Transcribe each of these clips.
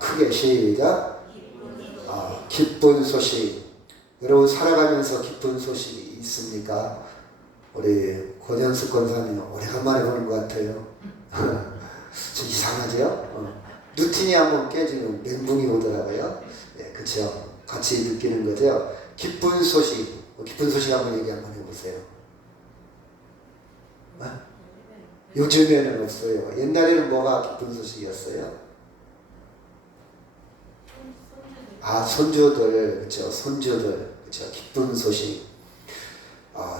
크게 시작. 기쁜 소식. 여러분 살아가면서 기쁜 소식이 있습니까? 우리 권현숙 권사님 오래간만에 보는 것 같아요. 좀 이상하죠? 루틴이 한번 깨지면 멘붕이 오더라고요. 네, 그렇죠. 같이 느끼는 거죠. 기쁜 소식. 기쁜 소식 한번 얘기 한번 해보세요. 요즘에는 없어요. 옛날에는 뭐가 기쁜 소식이었어요? 손주들, 그렇죠. 손주들, 그렇죠. 기쁜 소식.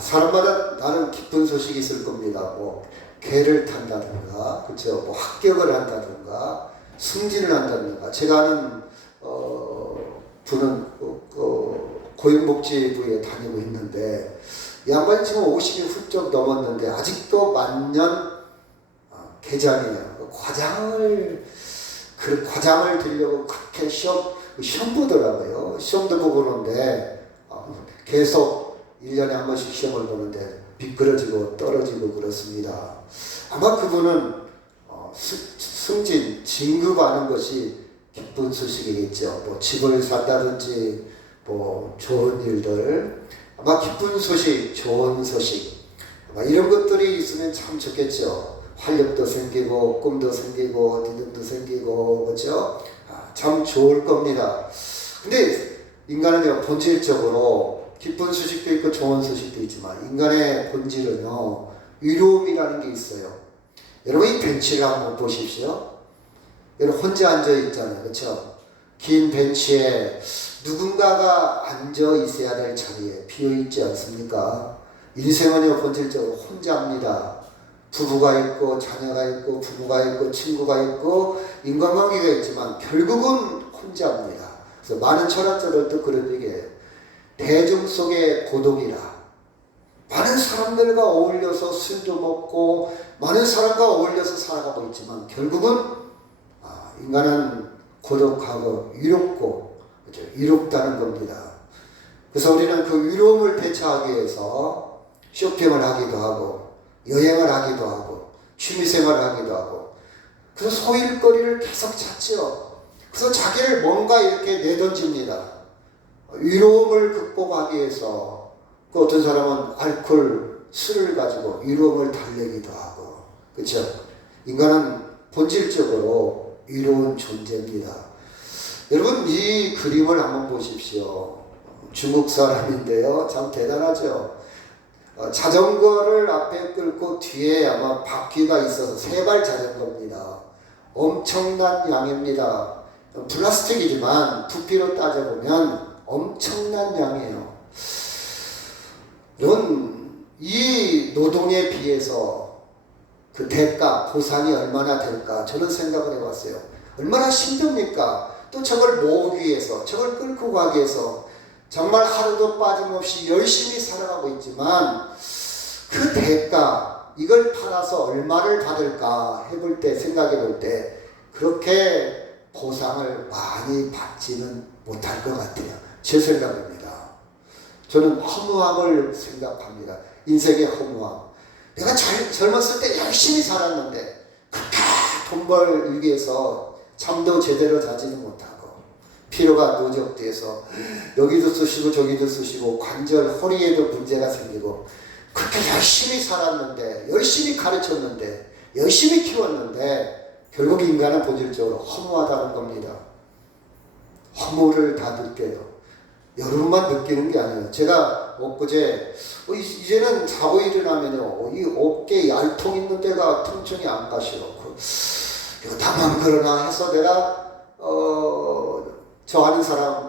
사람마다 나는 기쁜 소식이 있을 겁니다. 뭐 개를 탄다든가, 그렇죠. 뭐 합격을 한다든가, 승진을 한다든가. 제가 아는 분은 고용복지부에 다니고 있는데 양반이 지금 50이 훌쩍 넘었는데 아직도 만년 개장이에요. 과장을 들려고 그렇게 시험 보더라고요. 시험도 보고 그러는데 계속 1년에 한 번씩 시험을 보는데 미끄러지고 떨어지고 그렇습니다. 아마 그분은 승진, 진급하는 것이 기쁜 소식이겠죠. 뭐 집을 산다든지 뭐 좋은 일들, 아마 기쁜 소식, 좋은 소식, 아마 이런 것들이 있으면 참 좋겠죠. 활력도 생기고 꿈도 생기고 믿음도 생기고 그렇죠? 참 좋을 겁니다. 근데 인간은요 본질적으로 기쁜 소식도 있고 좋은 소식도 있지만 인간의 본질은요 위로움이라는 게 있어요. 여러분 이 벤치를 한번 보십시오. 여러분 혼자 앉아 있잖아요. 그렇죠? 긴 벤치에 누군가가 앉아 있어야 될 자리에 비어 있지 않습니까? 인생은요 본질적으로 혼자입니다. 부부가 있고 자녀가 있고 부부가 있고 친구가 있고 인간관계가 있지만 결국은 혼자입니다. 그래서 많은 철학자들도 그런 얘기해요. 대중 속의 고독이라. 많은 사람들과 어울려서 술도 먹고 많은 사람과 어울려서 살아가고 있지만 결국은 인간은 고독하고 위롭고 그렇죠? 위롭다는 겁니다. 그래서 우리는 그 위로움을 배차하기 위해서 쇼핑을 하기도 하고 여행을 하기도 하고 취미생활을 하기도 하고 그래서 소일거리를 계속 찾죠. 그래서 자기를 뭔가 이렇게 내던집니다. 위로움을 극복하기 위해서 그 어떤 사람은 알코올, 술을 가지고 위로움을 달래기도 하고 그렇죠? 인간은 본질적으로 위로운 존재입니다. 여러분 이 그림을 한번 보십시오. 중국 사람인데요. 참 대단하죠. 자전거를 앞에 끌고 뒤에 아마 바퀴가 있어서 세발 자전거입니다. 엄청난 양입니다. 플라스틱이지만 부피로 따져보면 엄청난 양이에요. 여러분 이 노동에 비해서 그 대가, 보상이 얼마나 될까 저는 생각을 해봤어요. 얼마나 힘듭니까? 또 저걸 모으기 위해서 저걸 끌고 가기 위해서 정말 하루도 빠짐없이 열심히 살아가고 있지만 그 대가 이걸 팔아서 얼마를 받을까 해볼 때 생각해 볼 때 그렇게 보상을 많이 받지는 못할 것 같아요. 제 생각입니다. 저는 허무함을 생각합니다. 인생의 허무함. 내가 젊었을 때 열심히 살았는데 그렇게 돈 벌기 위해서 잠도 제대로 자지는 못하고 피로가 누적돼서 여기도 쑤시고 저기도 쑤시고 관절 허리에도 문제가 생기고 그렇게 열심히 살았는데 열심히 가르쳤는데 열심히 키웠는데 결국 인간은 본질적으로 허무하다는 겁니다. 허무를 다 느껴요. 여러분만 느끼는 게 아니에요. 제가 엊그제 이제는 자고 일어나면요 이 어깨 얄통 있는 데가 통증이 안 가시고 이거 나만 그러나 해서 내가 저 아는 사람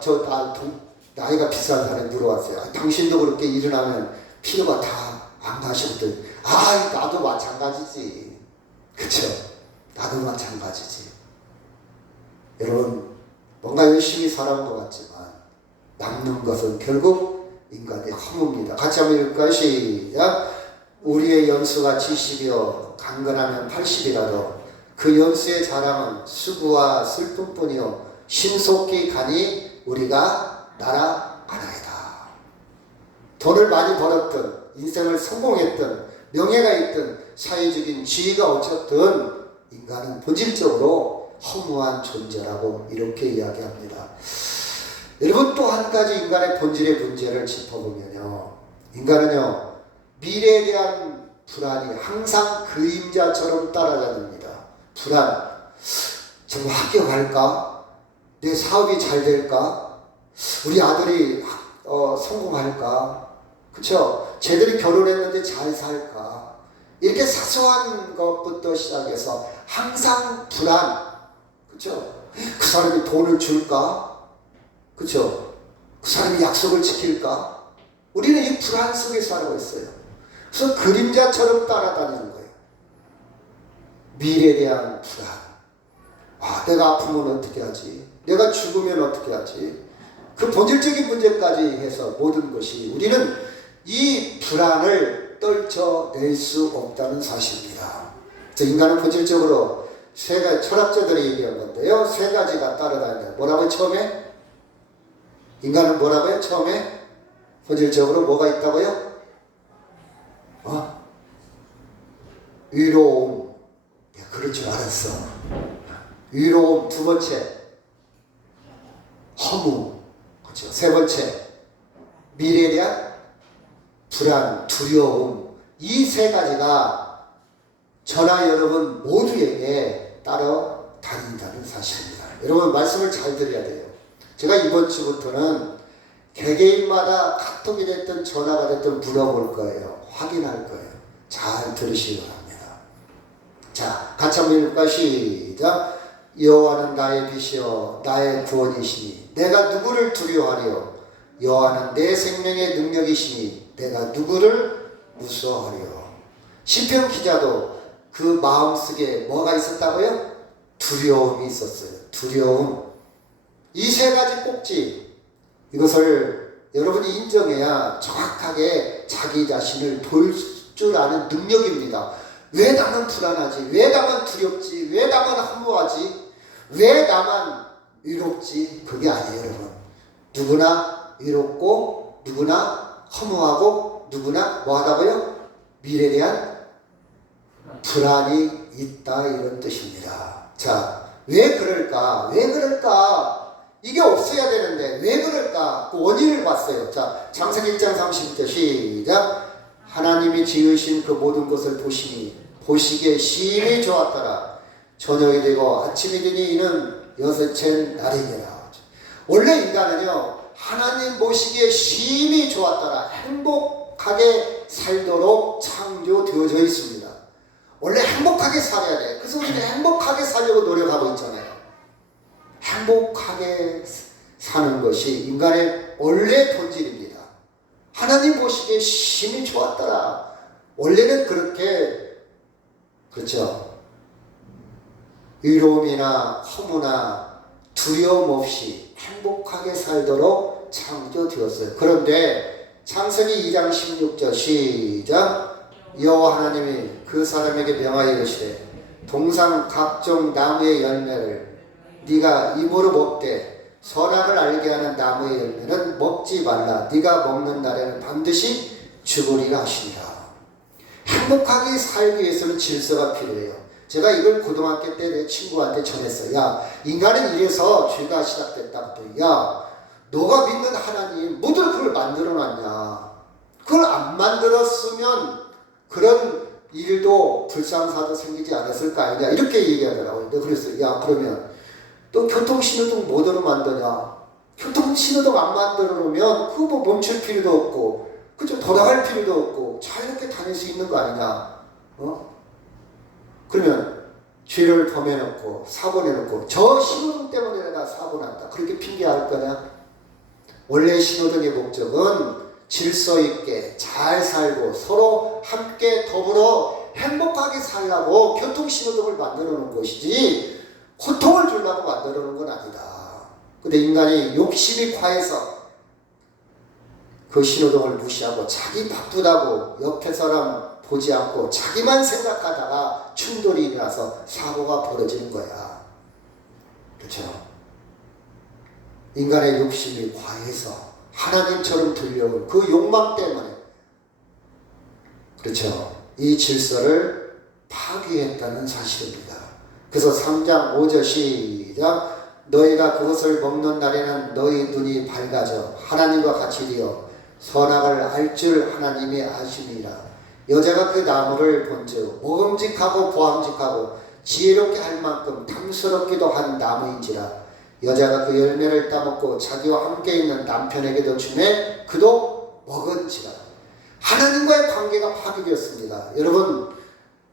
나이가 비싼 사람이 물어왔어요. 당신도 그렇게 일어나면 피로가 다 안 가시거든. 나도 마찬가지지. 그쵸? 나도 마찬가지지. 여러분 뭔가 열심히 살아온 것 같지만 남는 것은 결국 인간의 허무입니다. 같이 한번 읽을까요? 시작. 우리의 연수가 70이요 강건하면 80이라도 그 연수의 자랑은 수고와 슬픔뿐이요 신속히 가니 우리가 날아가나이다. 돈을 많이 벌었든 인생을 성공했든 명예가 있든 사회적인 지위가 어쨌든 인간은 본질적으로 허무한 존재라고 이렇게 이야기합니다. 여러분, 또 한 가지 인간의 본질의 문제를 짚어보면요, 인간은요 미래에 대한 불안이 항상 그림자처럼 따라다닙니다. 불안, 정말 합격할까? 내 사업이 잘 될까? 우리 아들이 성공할까? 그쵸? 쟤들이 결혼했는데 잘 살까? 이렇게 사소한 것부터 시작해서 항상 불안. 그쵸? 그 사람이 돈을 줄까? 그쵸? 그 사람이 약속을 지킬까? 우리는 이 불안 속에 살고 있어요. 그래서 그림자처럼 따라다니는 거예요. 미래에 대한 불안. 내가 아프면 어떻게 하지? 내가 죽으면 어떻게 하지? 그 본질적인 문제까지 해서 모든 것이, 우리는 이 불안을 떨쳐낼 수 없다는 사실입니다. 인간은 본질적으로 세 가지, 철학자들이 얘기한 건데요, 세 가지가 따라다닌다. 뭐라고요? 처음에? 인간은 뭐라고요? 처음에? 본질적으로 뭐가 있다고요? 위로움. 그럴 줄 알았어. 위로움. 두 번째, 허무. 그렇죠. 세 번째, 미래에 대한 불안, 두려움. 이 세 가지가 저나 여러분 모두에게 따라다닌다는 사실입니다. 여러분, 말씀을 잘 들어야 돼요. 제가 이번 주부터는 개개인마다 카톡이 됐든 전화가 됐든 물어볼 거예요. 확인할 거예요. 잘 들으시기 바랍니다. 자, 같이 한번 읽을까? 시작. 여호와는 나의 빛이요 나의 구원이시니 내가 누구를 두려워하리요? 여호와는 내 생명의 능력이시니 내가 누구를 무서워하리요? 시편 기자도 그 마음속에 뭐가 있었다고요? 두려움이 있었어요. 두려움. 이 세 가지 꼭지, 이것을 여러분이 인정해야 정확하게 자기 자신을 돌 줄 아는 능력입니다. 왜 나만 불안하지? 왜 나만 두렵지? 왜 나만 허무하지? 왜 나만 위롭지? 그게 아니에요, 여러분. 누구나 위롭고 누구나 허무하고 누구나 뭐하다고요? 미래에 대한 불안이 있다, 이런 뜻입니다. 자, 왜 그럴까? 왜 그럴까? 이게 없어야 되는데 왜 그럴까? 그 원인을 봤어요. 자, 창세기 1장 30절 시작. 하나님이 지으신 그 모든 것을 보시니 보시기에 심히 좋았더라. 저녁이 되고 아침이 되니 이는 여섯째 날이니라. 원래 인간은요, 하나님 보시기에 심히 좋았더라, 행복하게 살도록 창조되어져 있습니다. 원래 행복하게 살아야 돼. 그래서 우리는 행복하게 살려고 노력하고 있잖아요. 행복하게 사는 것이 인간의 원래 본질입니다. 하나님 보시기에 심히 좋았더라. 원래는 그렇게, 그렇죠, 위로움이나 허무나 두려움 없이 행복하게 살도록 창조되었어요. 그런데 창세기 2장 16절 시작. 여호와 하나님이 그 사람에게 명하여 이르시되 동산 각종 나무의 열매를 네가 입으로 먹되 선악을 알게 하는 나무의 열매는 먹지 말라. 네가 먹는 날에는 반드시 죽으리라 하시니라. 행복하게 살기 위해서는 질서가 필요해요. 제가 이걸 고등학교 때 내 친구한테 전했어요. 야, 인간은 이래서 죄가 시작됐다. 야, 너가 믿는 하나님 뭐들 그걸 만들어놨냐? 그걸 안 만들었으면 그런 일도 불상사도 생기지 않았을 거 아니냐? 이렇게 얘기하더라고요. 내가 그랬어요. 야, 그러면 또 교통신호등 뭐대로 만드냐? 교통신호등 안 만들어 놓으면 그거 뭐 멈출 필요도 없고, 그죠? 돌아갈 필요도 없고 자유롭게 다닐 수 있는 거 아니냐? 그러면 죄를 범해놓고 사고 내놓고 저 신호등 때문에 내가 사고 났다, 그렇게 핑계할 거냐? 원래 신호등의 목적은 질서 있게 잘 살고 서로 함께 더불어 행복하게 살라고 교통신호등을 만들어 놓은 것이지 고통을 주려고 만들어 놓은 건 아니다. 근데 인간이 욕심이 과해서 그 신호등을 무시하고 자기 바쁘다고 옆에 사람 보지 않고 자기만 생각하다가 충돌이 일어나서 사고가 벌어지는 거야. 그렇죠? 인간의 욕심이 과해서 하나님처럼 되려고 그 욕망 때문에, 그렇죠, 이 질서를 파괴했다는 사실입니다. 그래서 3장 5절 시작. 너희가 그것을 먹는 날에는 너희 눈이 밝아져 하나님과 같이 되어 선악을 알 줄 하나님이 아심이라. 여자가 그 나무를 본즉 먹음직하고 보암직하고 지혜롭게 할 만큼 탐스럽기도 한 나무인지라. 여자가 그 열매를 따먹고 자기와 함께 있는 남편에게도 주매 그도 먹은지라. 하나님과의 관계가 파괴되었습니다. 여러분,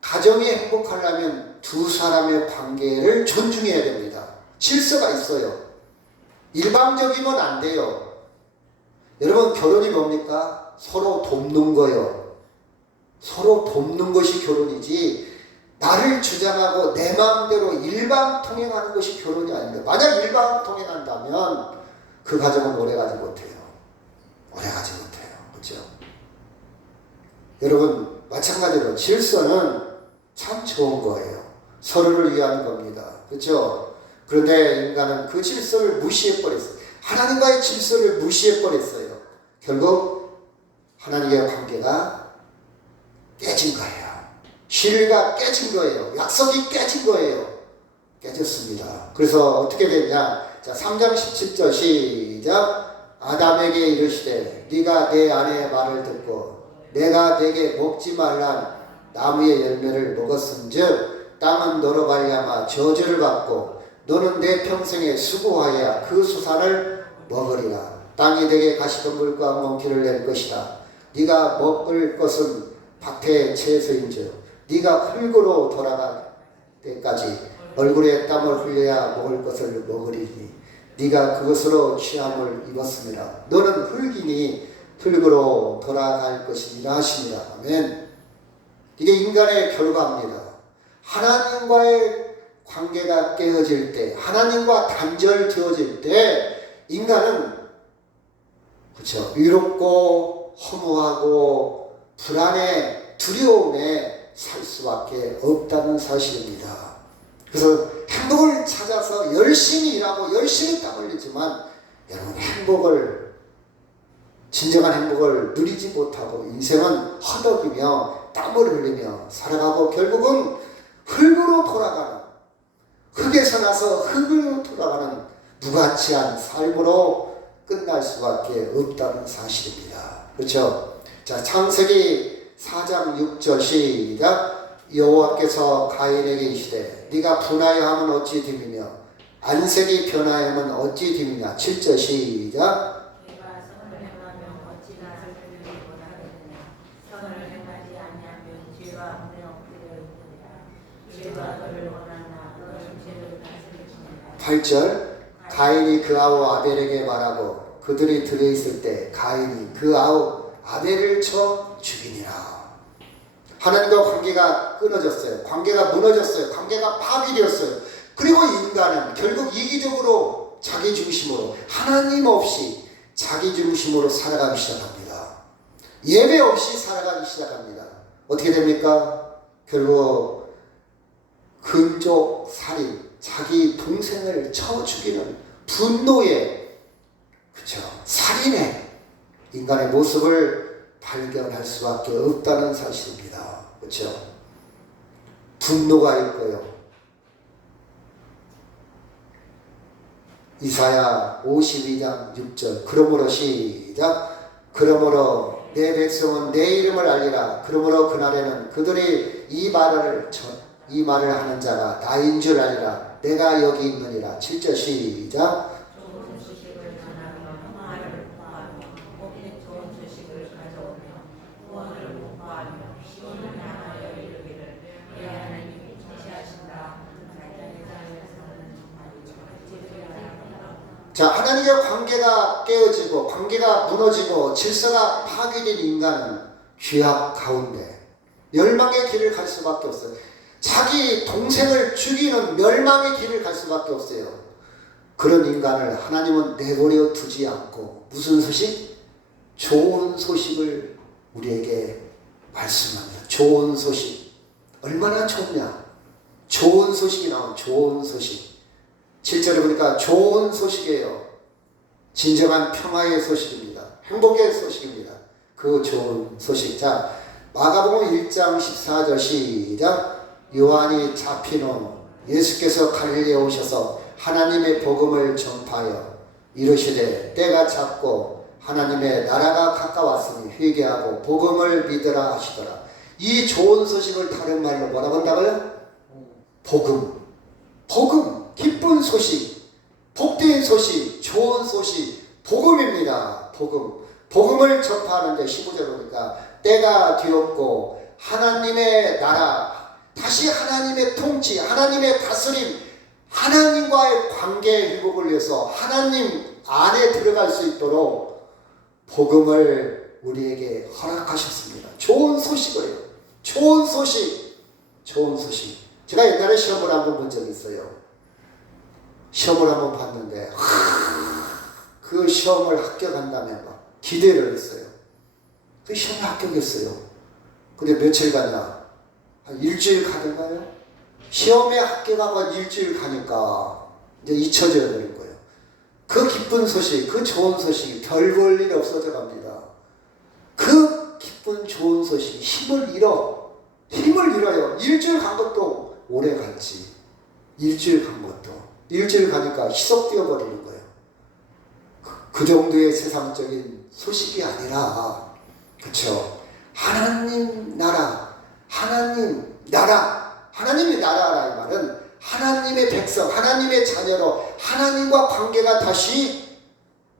가정이 행복하려면 두 사람의 관계를 존중해야 됩니다. 질서가 있어요. 일방적이면 안 돼요. 여러분, 결혼이 뭡니까? 서로 돕는 거요. 서로 돕는 것이 결혼이지, 나를 주장하고 내 마음대로 일방통행하는 것이 결혼이 아닙니다. 만약 일방통행한다면 그 가정은 오래가지 못해요. 오래가지 못해요. 그렇죠? 여러분, 마찬가지로 질서는 참 좋은 거예요. 서로를 위한 겁니다. 그렇죠? 그런데 인간은 그 질서를 무시해버렸어요. 하나님과의 질서를 무시해버렸어요. 결국 하나님과의 관계가 깨진 거예요. 신뢰가 깨진 거예요. 약속이 깨진 거예요. 깨졌습니다. 그래서 어떻게 됐냐? 자, 3장 17절 시작. 아담에게 이르시되 네가 내 아내의 말을 듣고 내가 내게 먹지 말란 나무의 열매를 먹었은즉 땅은 너로 말미암아 저주를 받고 너는 내 평생에 수고하여야 그 수산을 먹으리라. 땅이 내게 가시덤불과 멍키를 낼 것이다. 네가 먹을 것은 밭의 채소인즉 네가 흙으로 돌아갈 때까지 얼굴에 땀을 흘려야 먹을 것을 먹으리니 네가 그것으로 취함을 입었습니다. 너는 흙이니 흙으로 돌아갈 것이니라 하십니다. 아멘. 이게 인간의 결과입니다. 하나님과의 관계가 깨어질 때, 하나님과 단절되어질 때 인간은 그렇죠, 위롭고 허무하고 불안해 두려움에 살 수밖에 없다는 사실입니다. 그래서 행복을 찾아서 열심히 일하고 열심히 땀 흘리지만 여러분, 진정한 행복을 누리지 못하고 인생은 허덕이며 땀을 흘리며 살아가고 결국은 흙으로 돌아가는, 흙에서 나서 흙으로 돌아가는 무가치한 삶으로 끝날 수밖에 없다는 사실입니다. 그렇죠? 자, 창세기 4장 6절 시작. 여호와께서 가인에게 이르시되 네가 분하여 하면 어찌 됨이며 안색이 변하여 하면 어찌 됨이냐. 7절 시작. 팔절 가인이 그 아우 아벨에게 말하고 그들이 들어있을 때 가인이 그 아우 아벨을 쳐 죽이니라. 하나님과 관계가 끊어졌어요. 관계가 무너졌어요. 관계가 파괴되었어요. 그리고 인간은 결국 이기적으로 자기 중심으로, 하나님 없이 자기 중심으로 살아가기 시작합니다. 예배 없이 살아가기 시작합니다. 어떻게 됩니까? 결국 근족 살인, 자기 동생을 쳐 죽이는 분노의, 그쵸, 살인의 인간의 모습을 발견할 수밖에 없다는 사실입니다. 그렇죠? 분노가 있고요. 이사야 52장 6절. 그러므로 시작. 그러므로 내 백성은 내 이름을 알리라. 그러므로 그날에는 그들이 이 말을 하는 자가 나인 줄 알리라. 내가 여기 있느니라. 7절 시작. 자, 하나님과 관계가 깨어지고 관계가 무너지고 질서가 파괴된 인간은 죄악 가운데 멸망의 길을 갈 수밖에 없어요. 자기 동생을 죽이는 멸망의 길을 갈 수밖에 없어요. 그런 인간을 하나님은 내버려 두지 않고 무슨 소식? 좋은 소식을 우리에게 말씀합니다. 좋은 소식. 얼마나 좋냐? 좋은 소식이 나온 좋은 소식. 7절에 보니까 좋은 소식이에요. 진정한 평화의 소식입니다. 행복의 소식입니다. 그 좋은 소식. 자, 마가복음 1장 14절 시작. 요한이 잡힌 후 예수께서 갈릴리에 오셔서 하나님의 복음을 전파하여 이르시되 때가 찼고 하나님의 나라가 가까웠으니 회개하고 복음을 믿으라 하시더라. 이 좋은 소식을 다른 말로 뭐라고 한다고요? 복음. 복음, 기쁜 소식, 복된 소식, 좋은 소식, 복음입니다. 복음. 복음을 전파하는데 15절 보니까 때가 되었고 하나님의 나라, 다시 하나님의 통치, 하나님의 다스림, 하나님과의 관계 회복을 위해서 하나님 안에 들어갈 수 있도록 복음을 우리에게 허락하셨습니다. 좋은 소식이에요. 좋은 소식. 좋은 소식. 제가 옛날에 시험을 한번 본 적이 있어요. 시험을 한번 봤는데 그 시험을 합격한다면 막 기대를 했어요. 그 시험을 합격했어요. 근데 며칠 가냐? 한 일주일 가던가요? 시험에 합격하고 일주일 가니까 이제 잊혀져 버린 거예요. 그 기쁜 소식, 그 좋은 소식이 별 볼 일 없어져 갑니다. 그 기쁜 좋은 소식이 힘을 잃어요. 일주일 간 것도 오래 갔지. 일주일 간 것도. 일주일 가니까 희석되어 버리는 거예요. 그 정도의 세상적인 소식이 아니라, 그쵸? 하나님 나라, 하나님의 나라라 이 말은 하나님의 백성, 하나님의 자녀로 하나님과 관계가 다시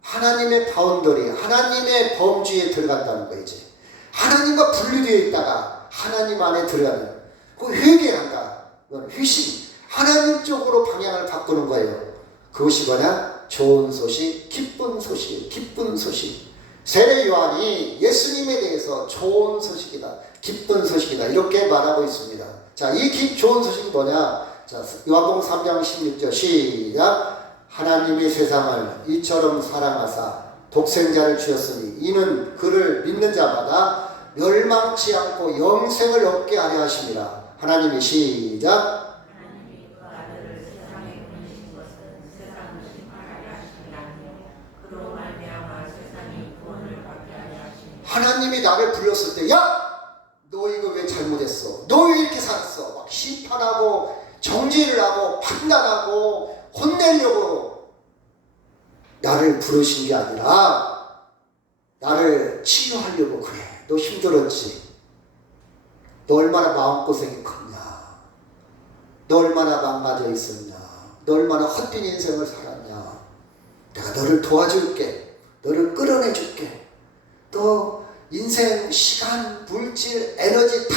하나님의 바운더리, 하나님의 범주에 들어간다는 거이지. 하나님과 분리되어 있다가 하나님 안에 들어가는, 그 회개한다. 회심, 하나님 쪽으로 방향을 바꾸는 거예요. 그것이 뭐냐? 좋은 소식, 기쁜 소식, 기쁜 소식. 세례 요한이 예수님에 대해서 좋은 소식이다, 기쁜 소식이다 이렇게 말하고 있습니다. 자, 이 좋은 소식이 뭐냐? 자, 요한복음 3장 16절 시작. 하나님이 세상을 이처럼 사랑하사 독생자를 주었으니 이는 그를 믿는 자마다 멸망치 않고 영생을 얻게 하려 하심이라. 하나님이 시작. 하나님이 나를 불렀을 때, 야! 너 이거 왜 잘못했어? 너 왜 이렇게 살았어? 막 심판하고 정죄를 하고 판단하고 혼내려고 나를 부르신 게 아니라 나를 치료하려고. 그래, 너 힘들었지? 너 얼마나 마음고생이 컸냐? 너 얼마나 망가져 있었냐? 너 얼마나 헛된 인생을 살았냐? 내가 너를 도와줄게. 너를 끌어내줄게. 너 인생, 시간, 물질, 에너지 다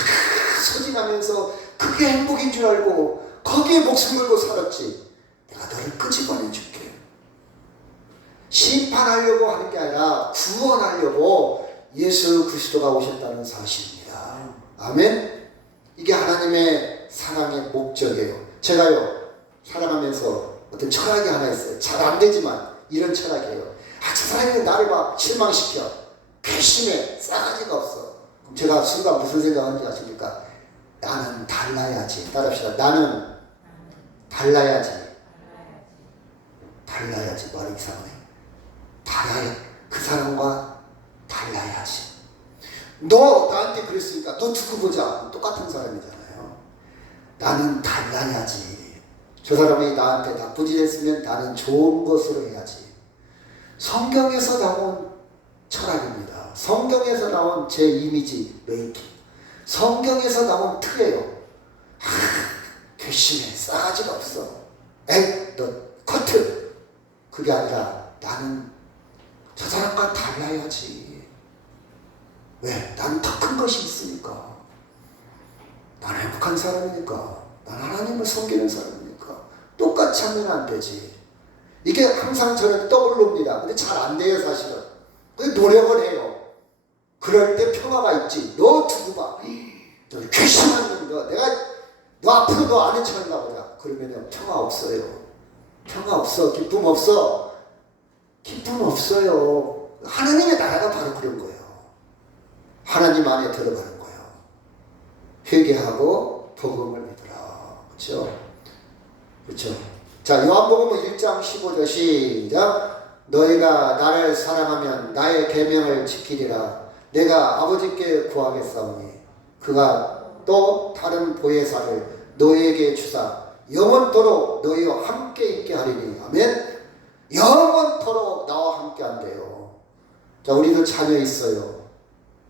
소진하면서 그게 행복인 줄 알고 거기에 목숨 걸고 살았지. 내가 너를 끄집어내줄게. 심판하려고 하는 게 아니라 구원하려고 예수 그리스도가 오셨다는 사실입니다. 아멘. 이게 하나님의 사랑의 목적이에요. 제가요, 살아가면서 어떤 철학이 하나 있어요. 잘 안 되지만 이런 철학이에요. 저 사람이 나를 막 실망시켜. 괘씸해. 싸가지가 없어. 그럼 제가 순간 무슨 생각하는지 아십니까? 나는 달라야지. 따라합시다. 나는 달라야지. 달라야지. 말이 이상하네. 달라야. 그 사람과 달라야지. 너 나한테 그랬으니까 너 두고 보자. 똑같은 사람이잖아요. 나는 달라야지. 저 사람이 나한테 나쁜 짓 했으면 나는 좋은 것으로 해야지. 성경에서 나온 철학입니다. 성경에서 나온 제 이미지 메이킹. 성경에서 나온 틀이에요. 괘씸해. 싸가지가 없어. 에이, 너 커트. 그게 아니라 나는 저 사람과 달라야지. 왜? 난 더 큰 것이 있으니까. 난 행복한 사람이니까. 난 하나님을 섬기는 사람이니까. 똑같이 하면 안 되지. 이게 항상 저는 떠올릅니다. 근데 잘 안 돼요, 사실은. 근데 노력을 해요. 그럴 때 평화가 있지. 너 두고 봐. 너 괘씸한 놈, 너 앞으로 너 아는 척인가 보자. 그러면 평화 없어요. 평화 없어. 기쁨 없어. 기쁨 없어요. 하나님의 나라가 바로 그런 거예요. 하나님 안에 들어가는 거예요. 회개하고 복음을 믿으라. 그렇죠? 그렇죠? 자, 요한복음 1장 15절 시작. 너희가 나를 사랑하면 나의 계명을 지키리라. 내가 아버지께 구하겠사오니 그가 또 다른 보혜사를 너희에게 주사 영원토록 너희와 함께 있게 하리니. 아멘. 영원토록 나와 함께 한대요. 자, 우리도 자녀 있어요.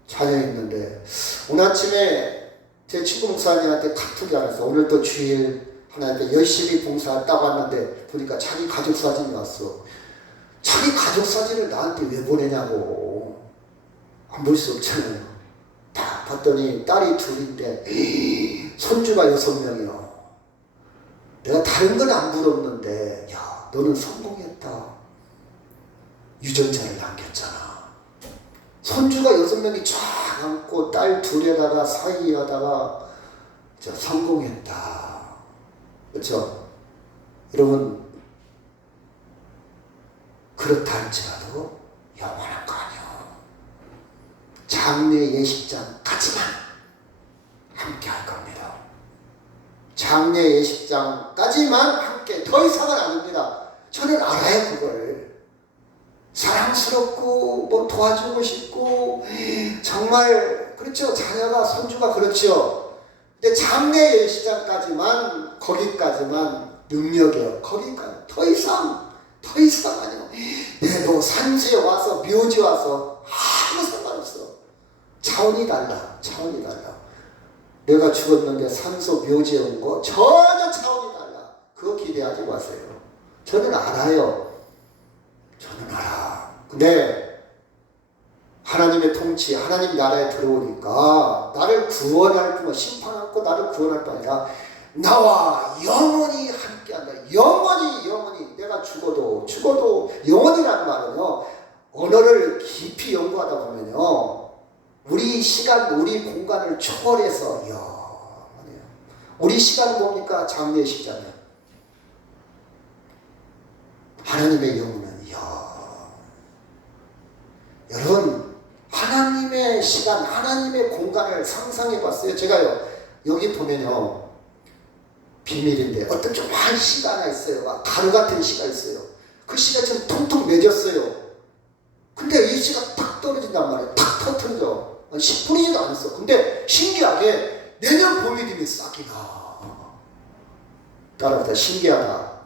자녀 있는데 오늘 아침에 제 친구 목사님한테 카톡이 왔어. 오늘 또 주일 하나님께 열심히 봉사 딱 왔는데 보니까 자기 가족 사진이 왔어. 자기 가족 사진을 나한테 왜 보내냐고. 안 볼 수 없잖아요. 딱 봤더니 딸이 둘인데 손주가 6명이요. 내가 다른 건 안 부럽는데 야, 너는 성공했다. 유전자를 남겼잖아. 손주가 6명이 쫙 앉고 딸 둘에다가 사이에다가 성공했다. 그렇죠? 여러분, 그렇다 할지라도 영원한 거 아니에요. 장례 예식장까지만 함께 할 겁니다. 장례 예식장까지만 함께, 더 이상은 아닙니다. 저는 알아요, 그걸. 사랑스럽고 뭐 도와주고 싶고 정말 그렇죠. 자녀가 손주가 그렇죠. 근데 장례 예식장까지만, 거기까지만 능력이요. 거기까지 더 이상 아니요. 뭐 산지에 와서 묘지 와서 아무 상관없어. 차원이 달라. 내가 죽었는데 산소 묘지에 온 거 전혀 차원이 달라. 그거 기대하지 마세요. 저는 알아요. 근데 하나님의 통치, 하나님 나라에 들어오니까 나를 구원할 뿐만, 심판하고 나를 구원할 뿐 아니라 나와 영원히 함께한다. 영원히 내가 죽어도 영원이라는 말은요, 언어를 깊이 연구하다 보면요, 우리 시간, 우리 공간을 초월해서 우리 시간은 뭡니까? 장례식장이야. 하나님의 영혼은 여러분, 하나님의 시간, 하나님의 공간을 상상해 봤어요. 제가요, 여기 보면요, 비밀인데 어떤 조그만 시가 하나 있어요. 가루 같은 시가 있어요. 그 시가 지금 통통 맺었어요. 근데 이 시가 탁 떨어진단 말이에요. 탁 터뜨려. 씨 뿌리지도 않았어. 근데 신기하게 내년 봄이 되면 싹이 나. 따라보다 신기하다.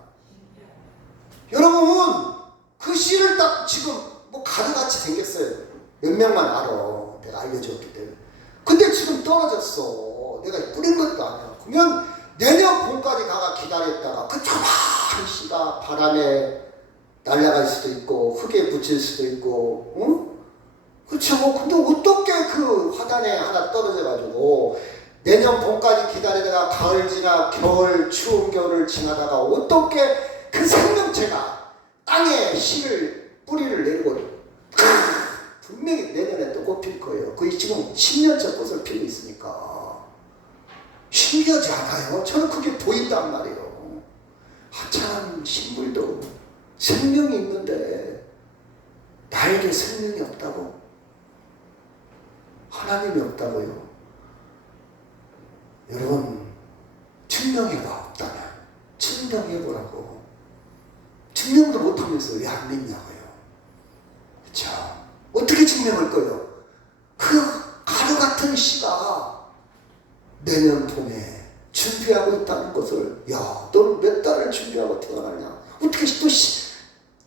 여러분, 그 씨를 딱 지금 뭐 가루같이 생겼어요. 몇 명만 알아. 내가 알려줬기 때문에. 근데 지금 떨어졌어. 내가 뿌린 것도 아니야. 그러면 내년 봄까지 가가 기다렸다가 그 조그만 씨가 바람에 날아갈 수도 있고 흙에 묻힐 수도 있고, 응? 그쵸? 근데 어떻게 그 화단에 하나 떨어져가지고 내년 봄까지 기다리다가 가을 지나 겨울, 추운 겨울을 지나다가 어떻게 그 생명체가 땅에 뿌리를 내리고 분명히 내년에 또 꽃 필 거예요. 거의 지금 10년째 꽃을 피고 있으니까. 신기하지 않아요? 저는 그게 보인단 말이에요. 하찮은 식물도 생명이 있는데 나에게 생명이 없다고? 하나님이 없다고요? 여러분, 증명해봐. 없다면 증명해보라고. 증명도 못하면서 왜 안 믿냐고요. 그쵸? 어떻게 증명할 거예요? 그 가루 같은 씨가 내년 봄에 준비하고 있다는 것을, 야, 너는 몇 달을 준비하고 태어나냐? 어떻게 또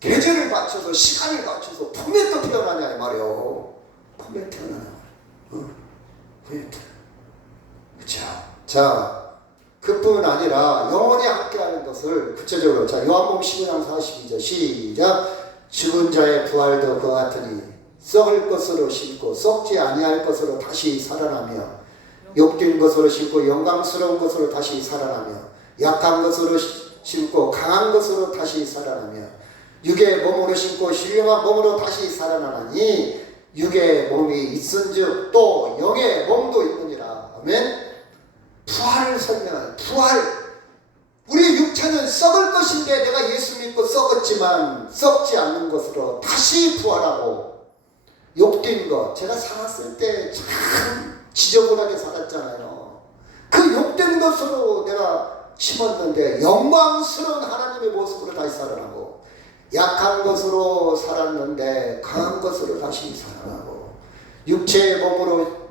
계절을 맞춰서, 시간을 맞춰서 봄에 또 태어나냐, 이 말이에요. 봄에 태어나냐? 봄에 태어나냐? 그쵸? 자, 그뿐 아니라 영원히 함께하는 것을 구체적으로, 자, 요한복음 15장 42절 시작. 죽은 자의 부활도 그와 같으니 썩을 것으로 심고 썩지 아니할 것으로 다시 살아나며 욕된 것으로 심고 영광스러운 것으로 다시 살아나며 약한 것으로 심고 강한 것으로 다시 살아나며 육의 몸으로 심고 신령한 몸으로 다시 살아나니 육의 몸이 있은즉 또 영의 몸도 있느니라. 아멘. 부활을 설명하는, 부활. 우리 육체는 썩을 것인데 내가 예수 믿고 썩었지만 썩지 않는 것으로 다시 부활하고, 욕된 것, 제가 살았을 때 참 지저분하게 살았잖아요. 그 욕된 것으로 내가 심었는데 영광스러운 하나님의 모습으로 다시 살아나고, 약한 것으로 살았는데 강한 것으로 다시 살아나고, 육체의 몸으로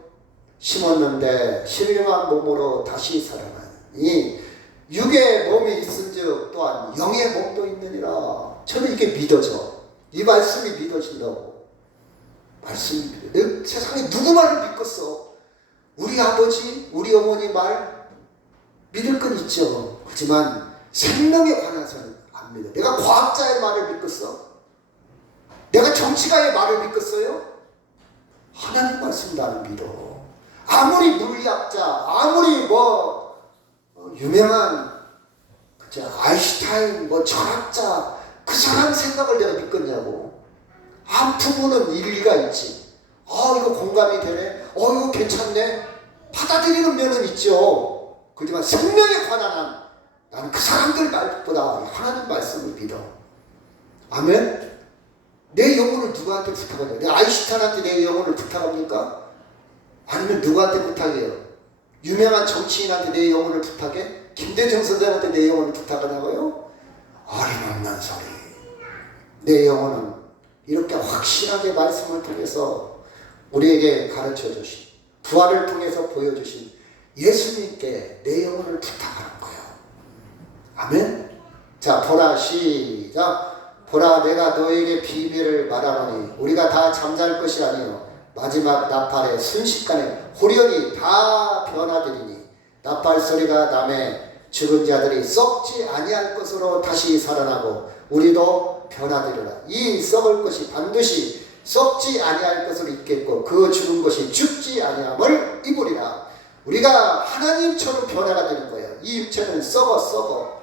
심었는데 신령한 몸으로 다시 살아나니 육의 몸이 있은즉 또한 영의 몸도 있느니라. 저는 이게 믿어져. 이 말씀이 믿어진다고. 말씀이 믿어. 내 세상에 누구 말을 믿겠어? 우리 아버지, 우리 어머니 말 믿을 건 있죠. 하지만 생명에 관해서는 안 믿어. 내가 과학자의 말을 믿겠어? 내가 정치가의 말을 믿겠어요? 하나님 말씀 나는 믿어. 아무리 물리학자, 아무리 유명한 아인슈타인, 철학자, 그 사람 생각을 내가 믿겠냐고. 한 부분은 일리가 있지. 이거 공감이 되네. 이거 괜찮네. 받아들이는 면은 있죠. 그렇지만 생명에 관한 한 나는 그 사람들 말보다 하나님 말씀을 믿어. 아멘. 내 영혼을 누구한테 부탁하냐? 내 아인슈타인한테 내 영혼을 부탁합니까? 아니면 누구한테 부탁해요? 유명한 정치인한테 내 영혼을 부탁해? 김대중 선생한테 내 영혼을 부탁하냐고요? 어림없는 소리. 내 영혼은 이렇게 확실하게 말씀을 통해서 우리에게 가르쳐 주신, 부활을 통해서 보여주신 예수님께 내 영혼을 부탁하는 거예요. 아멘. 자, 보라. 시작. 보라, 내가 너에게 비밀을 말하노니 우리가 다 잠잘 것이 아니요 마지막 나팔에 순식간에 호련히 다 변화되리니 나팔 소리가 나매 죽은 자들이 썩지 아니할 것으로 다시 살아나고 우리도 변화되리라. 이 썩을 것이 반드시 썩지 아니할 것으로 있겠고 그 죽은 것이 죽지 아니함을 입으리라. 우리가 하나님처럼 변화가 되는 거예요. 이 육체는 썩어.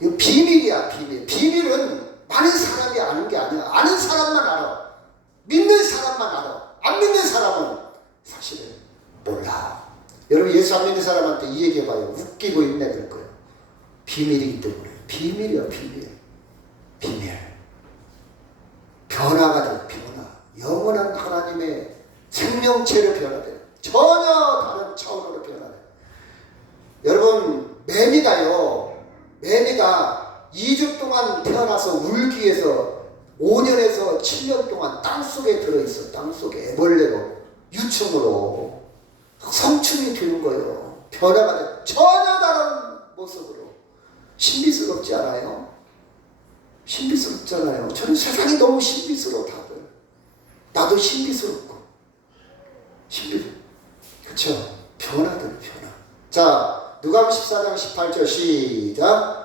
이거 비밀이야, 비밀. 비밀은 많은 사람이 아는 게 아니야. 아는 사람만 알아. 믿는 사람만 알아. 안 믿는 사람은 사실은 몰라. 여러분, 예수 안 믿는 사람한테 이 얘기해봐요. 웃기고 있네 그럴 거예요. 비밀이기 때문에. 비밀이야, 비밀. 비밀. 변화가 돼, 변화. 영원한 하나님의 생명체로 변화돼. 전혀 다른 차원으로 변화돼. 여러분, 매미가 2주 동안 태어나서 울기 위해서 5년에서 7년 동안 땅속에 들어있어. 땅속에 애벌레로 유충으로 성충이 되는 거예요. 변화가 돼. 전혀 다른 모습으로. 신비스럽지 않아요? 신비스럽잖아요. 저는 세상이 너무 신비스러워. 다들. 나도 신비스럽고. 그렇죠? 변화들 변화. 자, 누가복음 14장 18절 시작.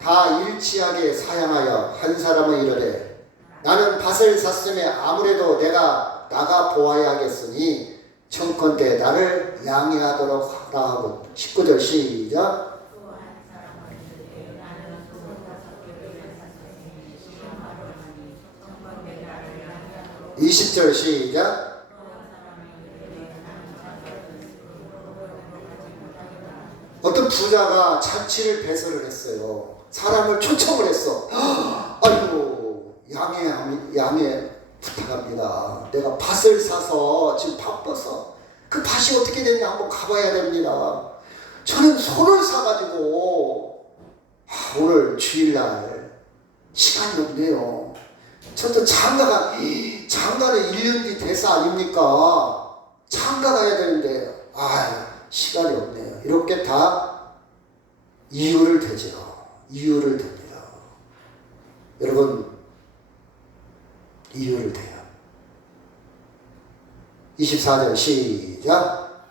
다 일치하게 사양하여 한 사람은 이르되 나는 밭을 샀음에 아무래도 내가 나가 보아야 하겠으니 청컨대 나를 양해하도록 하라 하고. 19절 시작. 20절 시작. 어떤 부자가 잔치를 배설을 했어요. 사람을 초청을 했어. 아이고, 양해 부탁합니다. 내가 밭을 사서 지금 바빠서 그 밭이 어떻게 됐냐 한번 가봐야 됩니다. 저는 소를 사가지고 오늘 주일날 시간이 없네요. 저도 장가는 1년 뒤 대사 아닙니까? 장가 가야 되는데 시간이 없네요. 이렇게 다 이유를 대죠. 이유를 댑니다. 여러분, 이유를 대요. 24절 시작.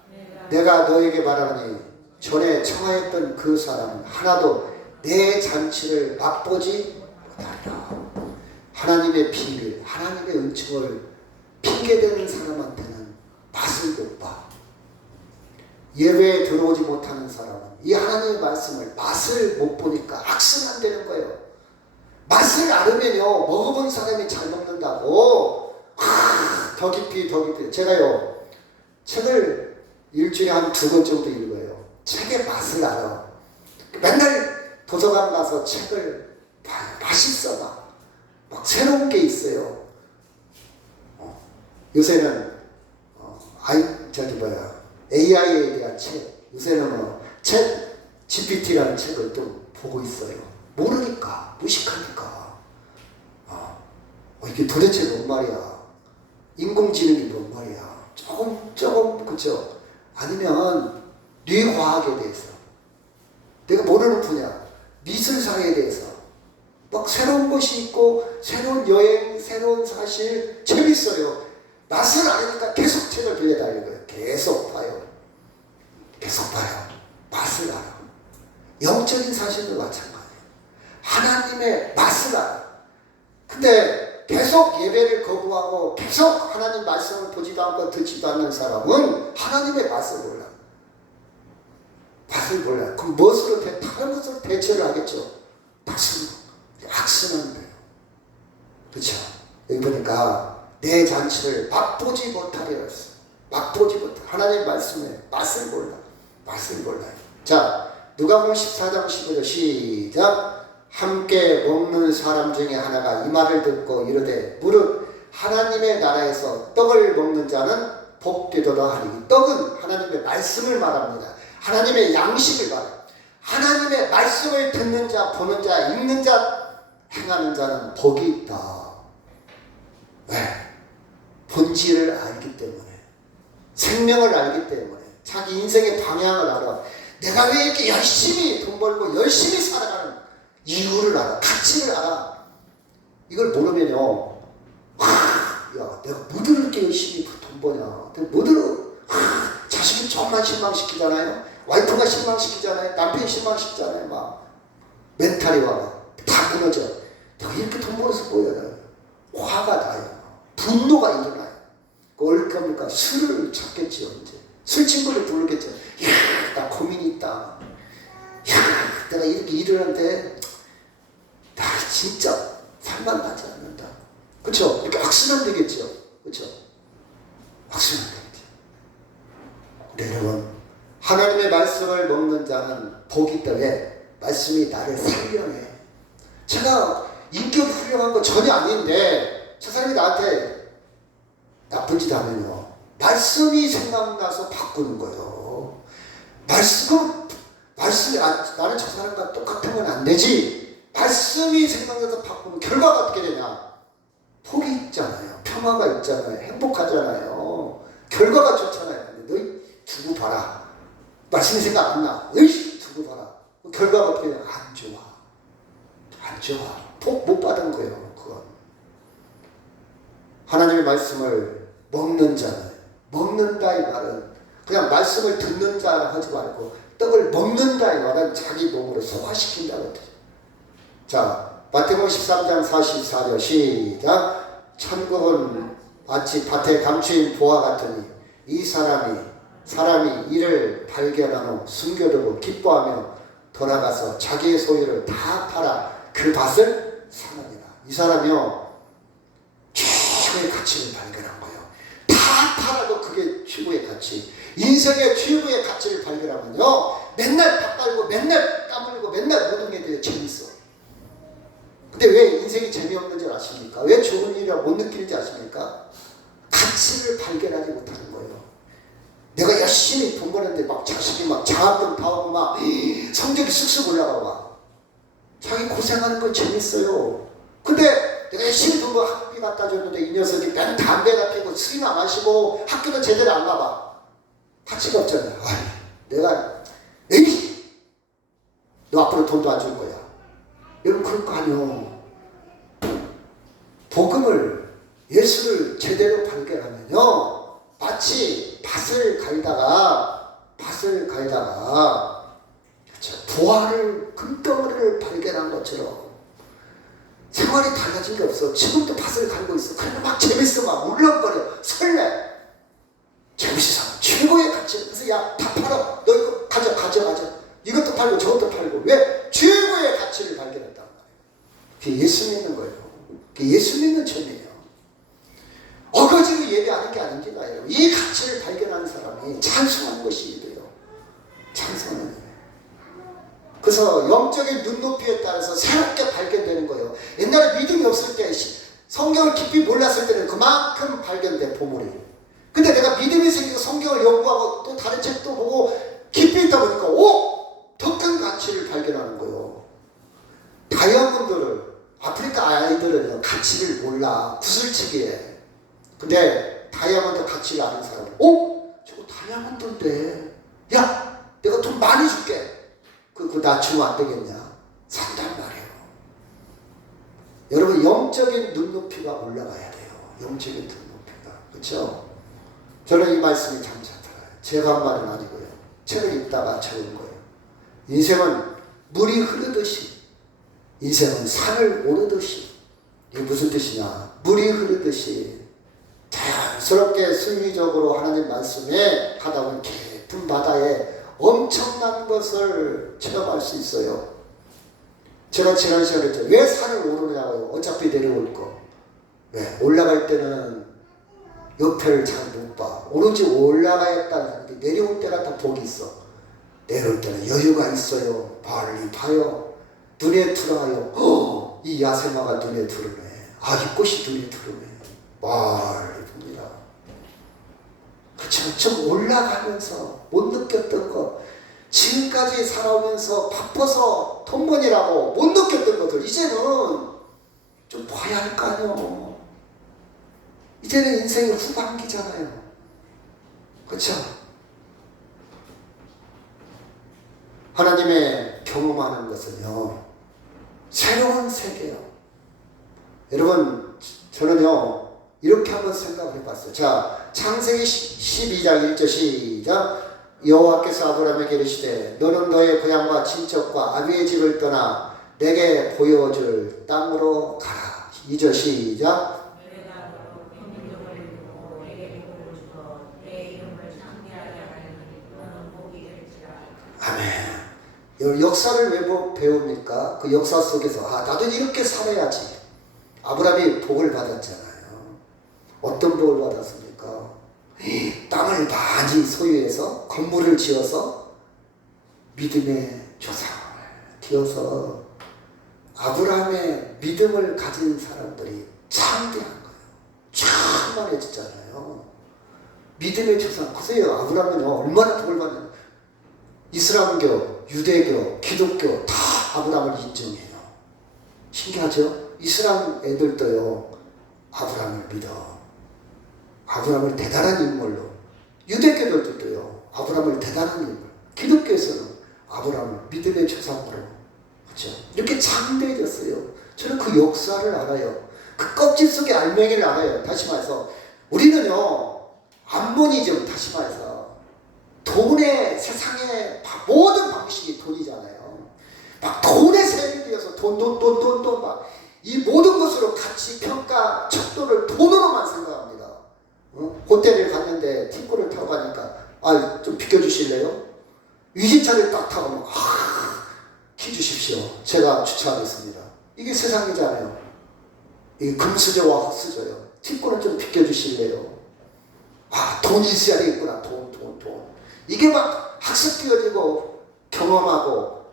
내가 너에게 말하노니 전에 청하였던 그 사람은 하나도 내 잔치를 맛보지 못하리라. 하나님의 비밀, 하나님의 은총을 핑계대는 사람한테는 맛을 못 봐. 예배에 들어오지 못하는 사람은 이 하나님의 말씀을 맛을 못 보니까 악순환 되는 거예요. 맛을 알으면요, 먹어본 사람이 잘 먹는다고. 더 깊이. 제가요, 책을 일주일에 한 2권 정도 읽어요. 책의 맛을 알아. 맨날 도서관 가서 책을 봐요. 맛있어, 막 새로운 게 있어요. 요새는 AI에 대한 책, 요새는 챗 GPT라는 책을 또 보고 있어요. 모르니까, 무식하니까. 이게 도대체 뭔 말이야? 인공지능이 뭔 말이야? 조금, 그쵸? 아니면 뇌과학에 대해서 내가 모르는 분야, 미술사에 대해서 막 새로운 것이 있고 새로운 여행, 새로운 사실 재밌어요. 맛을 아니까 계속 책을 빌려달라는 거예요. 계속 봐요. 계속 봐요. 맛을 알아. 영적인 사실도 마찬가지예요. 하나님의 맛을 알아. 근데 계속 예배를 거부하고 계속 하나님 말씀을 보지도 않고 듣지도 않는 사람은 하나님의 맛을 몰라. 맛을 몰라. 그럼 무엇으로 다른 것으로 대처를 하겠죠. 다시 악순환 돼요. 그렇죠? 여기 보니까 내 잔치를 맛보지 못하려 했어. 맛보지 못해. 하나님 말씀에 맛을 몰라. 맛을 몰라요. 자, 누가복음 14장 15절 시작. 함께 먹는 사람 중에 하나가 이 말을 듣고 이르되 무릇 하나님의 나라에서 떡을 먹는 자는 복되도다 하니. 떡은 하나님의 말씀을 말합니다. 하나님의 양식을 말합니다. 하나님의 말씀을 듣는 자, 보는 자, 읽는 자, 행하는 자는 복이 있다. 왜? 본질을 알기 때문에, 생명을 알기 때문에, 자기 인생의 방향을 알아. 내가 왜 이렇게 열심히 돈 벌고 열심히 살아가는 이유를 알아. 가치를 알아. 이걸 모르면요, 야, 내가 뭐들 이렇게 열심히 돈 버냐. 뭐들 자식이 정말 실망시키잖아요. 와이프가 실망시키잖아요. 남편이 실망시키잖아요. 막 멘탈이 와. 다 무너져. 내가 이렇게 돈 벌어서 뭐야. 화가 나요. 분노가 일어나요. 뭘 겁니까? 술을 찾겠지요. 이제 술 친구를 부르겠죠. 야, 나 고민이 있다. 야, 내가 이렇게 일을 하는데 나 진짜 살만 나지 않는다. 그렇죠? 이렇게 악순환 되겠죠. 그렇죠? 악순환 되겠죠. 네, 여러분, 하나님의 말씀을 먹는 자는 복이 있다. 왜? 말씀이 나를 살려내. 제가 인격 훌륭한 거 전혀 아닌데 저 사람이 나한테 나쁜 짓 하면요, 말씀이 생각나서 바꾸는 거예요. 말씀이 나는 저 사람과 똑같으면 안 되지. 말씀이 생각나서 바꾸면 결과가 어떻게 되냐? 복이 있잖아요. 평화가 있잖아요. 행복하잖아요. 결과가 좋잖아요. 근데 너희 두고 봐라. 말씀이 생각 안 나. 너희 두고 봐라. 결과가 어떻게 되냐? 안 좋아. 안 좋아. 복 못 받은 거예요. 그건. 하나님의 말씀을 먹는 자는, 먹는다 이 말은 그냥 말씀을 듣는 자 하지 말고 떡을 먹는다 이 말은 자기 몸으로 소화시킨다는 뜻이에요. 자, 마태복음 13장 44절 시작. 천국은 마치 밭에 감추인 보화 같으니 이 사람이 이를 발견한 후 숨겨두고 기뻐하며 돌아가서 자기의 소유를 다 팔아 그 밭을 사느니라. 이 사람이요, 최고의 가치를 발견한 거예요. 다 팔아도 그게 최고의 가치. 인생의 최고의 가치를 발견하면요, 맨날 밥 빨고 맨날 땀 흘리고 맨날 모든 게 되게 재밌어. 근데 왜 인생이 재미없는 줄 아십니까? 왜 좋은 일이라 못 느끼는지 아십니까? 가치를 발견하지 못하는 거예요. 내가 열심히 돈 버는데 막 자식이 막 장학금 다 오고 막 성적이 쑥쑥 올라가고 막 자기 고생하는 건 재밌어요. 근데 내가 열심히 돈 벌고 학비 갖다 줬는데 이 녀석이 맨 담배나 피고 술이나 마시고 학교도 제대로 안 가봐. 가치가 없잖아요. 너 앞으로 돈도 안 줄 거야. 여러분, 그럴 거 아니요. 복음을, 예수를 제대로 발견하면요, 마치 밭을 갈다가 그렇죠, 보화를, 금덩어리를 발견한 것처럼 생활이 달라진 게 없어. 지금도 밭을 갈고 있어. 그러니까 막 재밌어. 막 울렁거려. 설레. 재밌어. 최고의 가치. 그래서 야, 다 팔아. 너 이거 가져. 이것도 팔고 저것도 팔고. 왜? 최고의 가치를 발견했단 말이에요. 그게 예수 믿는 거예요. 그게 예수 믿는 점이에요. 어거지로 예배하는 게 아닙니다. 이 가치를 발견하는 사람이 찬송하는 것이 예배예요. 찬송하는 예배. 그래서 영적인 눈높이에 따라서 새롭게 발견되는 거예요. 옛날에 믿음이 없을 때, 성경을 깊이 몰랐을 때는 그만큼 발견돼, 보물이. 근데 내가 믿음이 생기고 성경을 연구하고 또 다른 책도 보고 깊이 있다 보니까 더 큰 가치를 발견하는 거예요. 다이아몬드를, 아프리카 아이들은 가치를 몰라. 구슬치기에. 근데 다이아몬드 가치를 아는 사람은 저거 다이아몬드인데 야, 내가 돈 많이 줄게. 그 그 낮추면 안 되겠냐? 산단 말이에요. 여러분 영적인 눈높이가 올라가야 돼요. 영적인 눈높이가. 그렇죠? 저는 이 말씀이 참 좋더라고요. 제가 한 말은 아니고요. 책을 읽다가 적은 거예요. 인생은 물이 흐르듯이, 인생은 산을 오르듯이. 이게 무슨 뜻이냐? 물이 흐르듯이 자연스럽게 순리적으로 하나님 말씀에 하다 보면 깊은 바다에 엄청난 것을 체험할 수 있어요. 제가 지난 시간에 했죠. 왜 산을 오르냐고요? 어차피 내려올 거. 왜? 올라갈 때는 옆에를 잘 못 봐. 오로지 올라가야겠다는 내려올 때가 다 복이 있어. 내려올 때는 여유가 있어요. 멀리 봐요. 눈에 들어와요. 이 야생화가 눈에 들어오네. 이 꽃이 눈에 들어오네. 멀리 봅니다. 그쵸? 좀 올라가면서 못 느꼈던 것, 지금까지 살아오면서 바빠서 돈 버니라고 못 느꼈던 것들 이제는 좀 봐야 할 거 아니에요. 이제는 인생의 후반기잖아요. 그렇죠? 하나님의 경험하는 것은요, 새로운 세계예요. 여러분, 저는요 이렇게 한번 생각해 봤어요. 자, 창세기 12장 1절 시작. 여호와께서 아브라함에게 이르시되 너는 너의 고향과 친척과 아비의 집을 떠나 내게 보여줄 땅으로 가라. 2절 시작. 아멘. 역사를 왜 배웁니까? 그 역사 속에서 나도 이렇게 살아야지. 아브라함이 복을 받았잖아요. 어떤 복을 받았습니까? 땅을 많이 소유해서 건물을 지어서 믿음의 조상을 지어서 아브라함의 믿음을 가진 사람들이 창대한 거예요. 충만해졌잖아요. 믿음의 조상. 보세요. 아브라함은요 얼마나 복을 받는, 이슬람교, 유대교, 기독교 다 아브라함을 인정해요. 신기하죠? 이슬람 애들도요 아브라함을 믿어. 아브라함을 대단한 인물로. 유대교들도요 아브라함을 대단한 인물. 기독교에서는 아브라함을 믿음의 조상으로. 그렇죠? 이렇게 창대해졌어요. 저는 그 역사를 알아요. 그 껍질 속의 알맹이를 알아요. 다시 말해서 우리는요 암모니즘, 다시 말해서 돈의 세상의 모든 방식이 돈이잖아요. 막 돈에 세계되어서 돈 막 이 모든 것으로 가치, 평가, 척도를 돈으로만 생각합니다. 호텔을 갔는데 티코를 타고 가니까 좀 비켜주실래요? 유진차를 딱 타고 키 주십시오. 제가 주차하겠습니다. 이게 세상이잖아요. 이게 금수저와 흑수저요. 티코는 좀 비켜주실래요? 돈이 있어야 되겠구나. 돈. 이게 막 학습되어지고 경험하고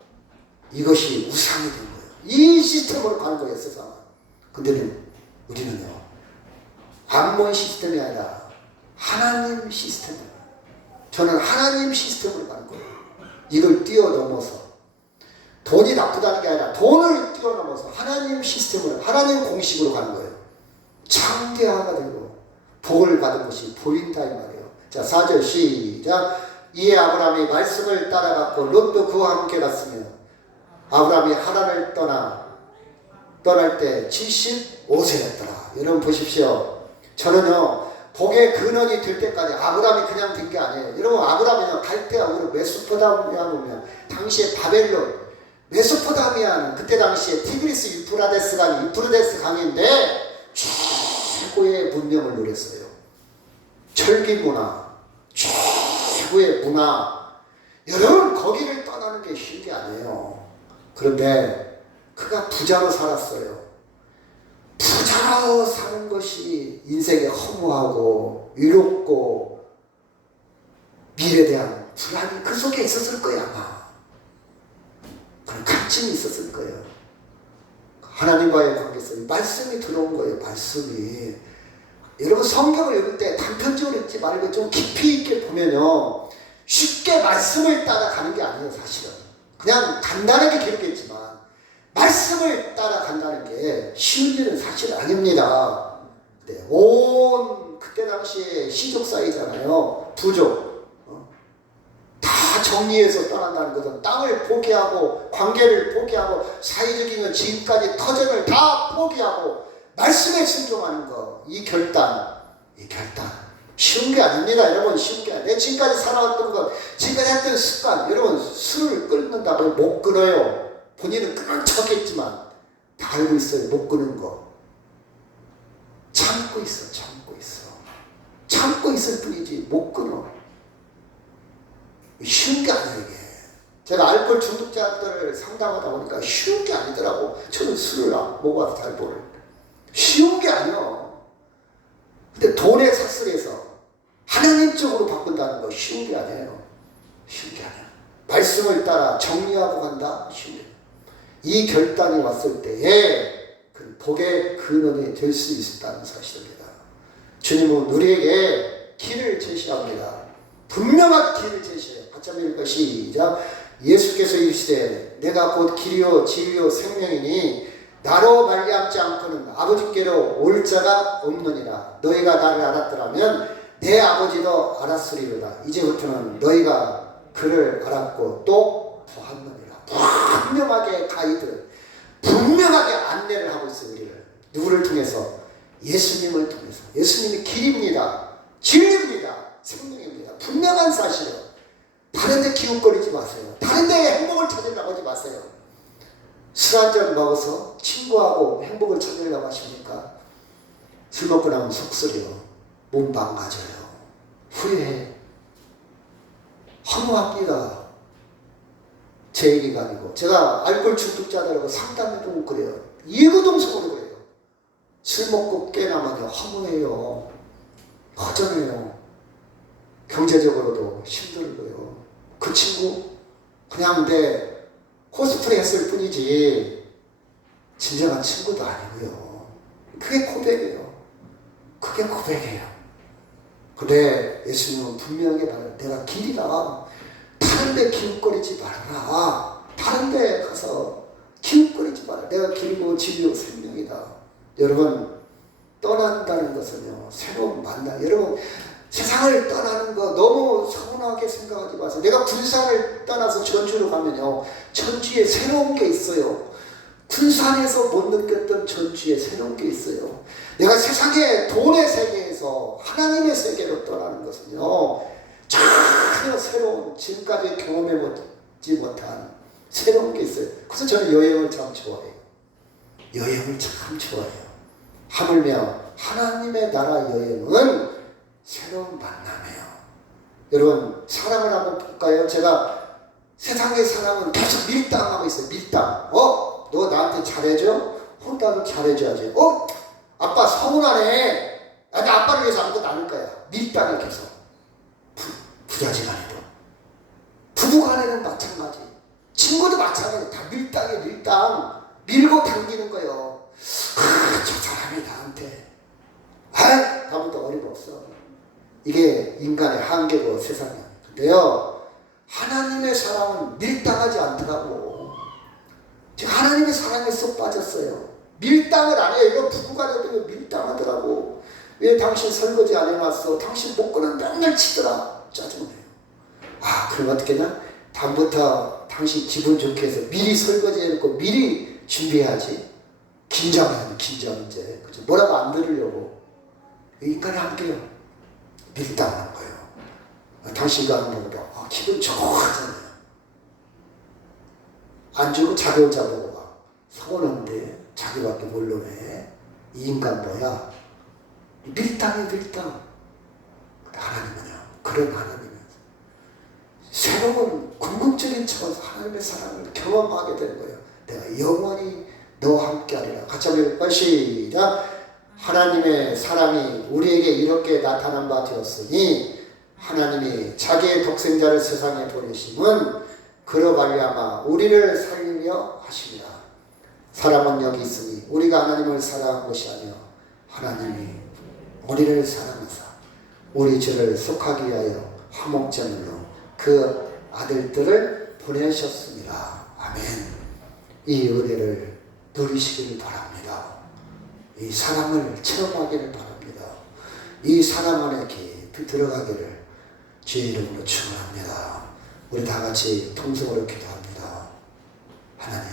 이것이 우상이 된 거예요. 이 시스템으로 가는 거예요, 세상은. 근데 우리는요, 암몬 시스템이 아니라 하나님 시스템이에요. 저는 하나님 시스템으로 가는 거예요. 이걸 뛰어넘어서. 돈이 나쁘다는 게 아니라 돈을 뛰어넘어서 하나님 시스템으로, 하나님 공식으로 가는 거예요. 창대하가 되고 복을 받은 것이 보인다 이 말이에요. 자, 4절 시작. 이에 아브라함이 말씀을 따라갔고 롯도 그와 함께 갔으며 아브라함이 하란을 떠날 때 75세였더라. 여러분 보십시오. 저는요 복의 근원이 될 때까지 아브라함이 그냥 된 게 아니에요. 여러분 아브라함이요 갈대아우르 메소포타미아 보면 당시에 바벨론 메소포타미아는 그때 당시에 티그리스 유프라데스 강인데 최고의 문명을 누렸어요. 철기 문화, 최고의 문화. 여러분 거기를 떠나는 게 쉬운 게 아니에요. 그런데 그가 부자로 살았어요. 부자로 사는 것이 인생에 허무하고 외롭고 미래에 대한 불안이 그 속에 있었을 거야 아마. 그런 갈증이 있었을 거예요. 하나님과의 관계성이 말씀이 들어온 거예요. 말씀이. 여러분 성경을 읽을 때 단편적으로 읽지 말고 좀 깊이 있게 보면요 쉽게 말씀을 따라가는 게 아니에요. 사실은 그냥 간단하게 기록했지만 말씀을 따라간다는 게 쉬운 일은 사실 아닙니다. 네, 온 그때 당시에 시족 사이잖아요. 부족 다 정리해서 떠난다는 것은 땅을 포기하고 관계를 포기하고 사회적인 지금까지 터전을 다 포기하고 말씀에 순종하는 거. 이 결단 쉬운 게 아닙니다. 여러분, 쉬운 게 아니에요. 내가 지금까지 살아왔던 것, 지금까지 했던 습관, 여러분, 술을 끊는다고 못 끊어요. 본인은 끊을 척했지만 다 알고 있어요. 못 끊는 거. 참고 있을 뿐이지 못 끊어. 쉬운 게 아니에요, 이게. 제가 알코올 중독자들을 상담하다 보니까 쉬운 게 아니더라고. 저는 술을 먹어서 잘 모르는데. 쉬운 게 아니야. 근데 돈의 사슬에서 하나님 쪽으로 바꾼다는 거 쉬운 게 아니에요. 쉬운 게 아니야. 말씀을 따라 정리하고 간다? 쉬운 게 아니야. 이 결단이 왔을 때에 그 복의 근원이 될 수 있다는 사실입니다. 주님은 우리에게 길을 제시합니다. 분명한 길을 제시해요. 같이 한번 읽을까? 시작. 예수께서 이르시되 내가 곧 길이요 진리요 생명이니 나로 말미암지 않고는 아버지께로 올 자가 없느니라. 너희가 나를 알았더라면 내 아버지도 알았으리로다. 이제부터는 너희가 그를 알았고 또 보았느니라. 분명하게 가이드, 분명하게 안내를 하고 있어요. 우리를. 누구를 통해서? 예수님을 통해서. 예수님이 길입니다. 진리입니다. 생명입니다. 분명한 사실이에요. 다른 데 기웃거리지 마세요. 다른 데 행복을 찾으려고 하지 마세요. 술 한잔 먹어서 친구하고 행복을 찾으려고 하십니까? 술 먹고 나면 속쓰려. 몸 망가져요. 후회해. 허무합니다. 제 얘기가 아니고. 제가 알코올 중독자들하고 상담해보고 그래요. 이구동성으로 그래요. 술 먹고 깨나면 허무해요. 허전해요. 경제적으로도 힘들고요. 그 친구 그냥 내 코스프레 했을 뿐이지 진정한 친구도 아니고요. 그게 고백이에요. 그게 고백이에요. 근데 예수님은 분명하게 말해요. 내가 길이다. 다른 데 기웃거리지 말아라. 다른 데 가서 기웃거리지 말아라. 내가 길이고 진리고 생명이다. 여러분, 떠난다는 것은요, 새로운 만남. 여러분, 세상을 떠나는 거 너무 서운하게 생각하지 마세요. 내가 군산을 떠나서 전주로 가면요, 전주에 새로운 게 있어요. 군산에서 못 느꼈던 전주에 새로운 게 있어요. 내가 세상의 돈의 세계에서 하나님의 세계로 떠나는 것은요, 전혀 새로운, 지금까지 경험해보지 못한 새로운 게 있어요. 그래서 저는 여행을 참 좋아해요. 여행을 참 좋아해요. 하물며 하나님의 나라 여행은 새로운 만남이에요. 여러분, 사랑을 한번 볼까요? 제가 세상의 사랑은 계속 밀당하고 있어요. 밀당. 너 나한테 잘해줘? 나도 잘해줘야지. 아빠 서운하네. 나 아빠를 위해서 아무것도 안 할 거야. 밀당을 계속. 부자지간에도. 부부간에는 마찬가지. 친구도 마찬가지. 다 밀당이에요. 밀당. 밀고 당기는 거예요. 저 사람이 나한테. 아무도 어림없어. 이게 인간의 한계고 세상이야. 근데요, 하나님의 사랑은 밀당하지 않더라고. 지금 하나님의 사랑에 쏙 빠졌어요. 밀당을 안 해요. 이거 부부간에도 밀당하더라고. 왜 당신 설거지 안 해놨어? 당신 목걸이는 맨날 치더라. 짜증내요. 그럼 어떻게 하냐? 다음부터 당신 기분 좋게 해서 미리 설거지 해놓고 미리 준비해야지. 긴장해야 긴장 이제. 그죠? 뭐라고 안 들으려고. 인간의 한계요. 밀당하는 거예요. 당신과 하는 거보다 기분 좋아하잖아요. 안 주고 자기 혼자 먹어봐. 서운한데 자기밖에 모르네. 이 인간 뭐야? 밀당이 밀당. 하나님은요, 그런 하나님은 새로운 궁극적인 차원에서 하나님의 사랑을 경험하게 되는 거예요. 내가 영원히 너와 함께 하리라. 같이 한번 읽을까요? 시작. 하나님의 사랑이 우리에게 이렇게 나타난 바 되었으니 하나님이 자기의 독생자를 세상에 보내심은 그로 말미암아 우리를 살리려 하심이라. 사랑은 여기 있으니 우리가 하나님을 사랑한 것이 아니요 하나님이 우리를 사랑하사 우리 죄를 속하기 위하여 화목제물로 그 아들들을 보내셨습니다. 아멘. 이 은혜를 누리시기를 바랍니다. 이 사랑을 체험하기를 바랍니다. 이 사랑 안에 깊이 들어가기를 주의 이름으로 축원합니다. 우리 다 같이 통성으로 기도합니다. 하나님.